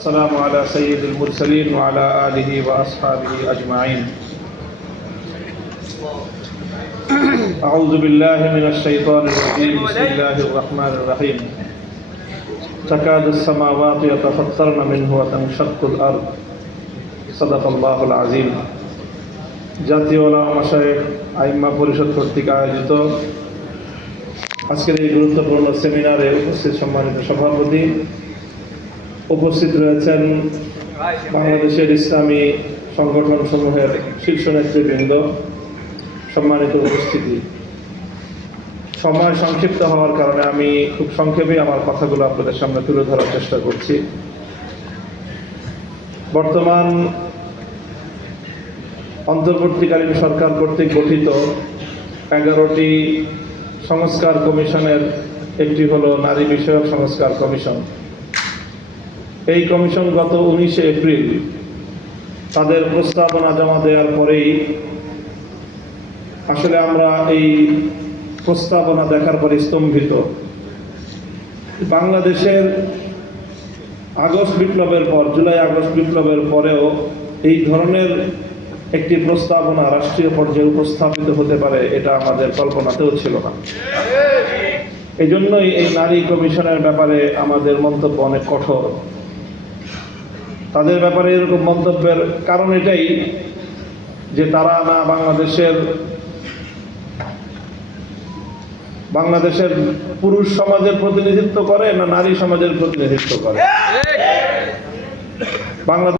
السلام على سيد المرسلين وعلى آله وأصحابه أجمعين أعوذ بالله من الشيطان الرجيم بسم الله الرحمن الرحيم تكاد السماوات يتفطرن منه وتنشق الأرض صدق الله العظيم জাতীয় ওলামা মাসায়েখ আইম্মা পরিষদ কর্তৃক আয়োজিত আজকের এই গুরুত্বপূর্ণ সেমিনারে উপস্থিত সম্মানিত সভাপতি উপস্থিত রয়েছেন বাংলাদেশের ইসলামী সংগঠন সমূহের শীর্ষ নেতৃবৃন্দ। সম্মানিত উপস্থিতি। সময় সংক্ষিপ্ত হওয়ার কারণে আমি খুব সংক্ষেপে আমার কথাগুলো আপনাদের সামনে তুলে ধরার চেষ্টা করছি। বর্তমান অন্তর্বর্তীকালীন সরকার কর্তৃক গঠিত এগারোটি সংস্কার কমিশনের একটি হলো নারী বিষয়ক সংস্কার কমিশন। এই কমিশন গত উনিশে এপ্রিল তাদের প্রস্তাবনা জমা দেওয়ার পরেই আসলে আমরা এই প্রস্তাবনা দেখার পরে স্তম্ভিত। বাংলাদেশের আগস্ট বিপ্লবের পর, জুলাই আগস্ট বিপ্লবের পরেও এই ধরনের একটি প্রস্তাবনা রাষ্ট্রীয় পর্যায়ে উপস্থাপিত হতে পারে এটা আমাদের কল্পনাতেও ছিল না। এই জন্যই এই নারী কমিশনের ব্যাপারে আমাদের মন্তব্য অনেক কঠোর। তাদের ব্যাপারে এরকম মন্তব্যের কারণ এটাই যে তারা না বাংলাদেশের বাংলাদেশের পুরুষ সমাজের প্রতিনিধিত্ব করে না নারী সমাজের প্রতিনিধিত্ব করে। বাংলাদেশ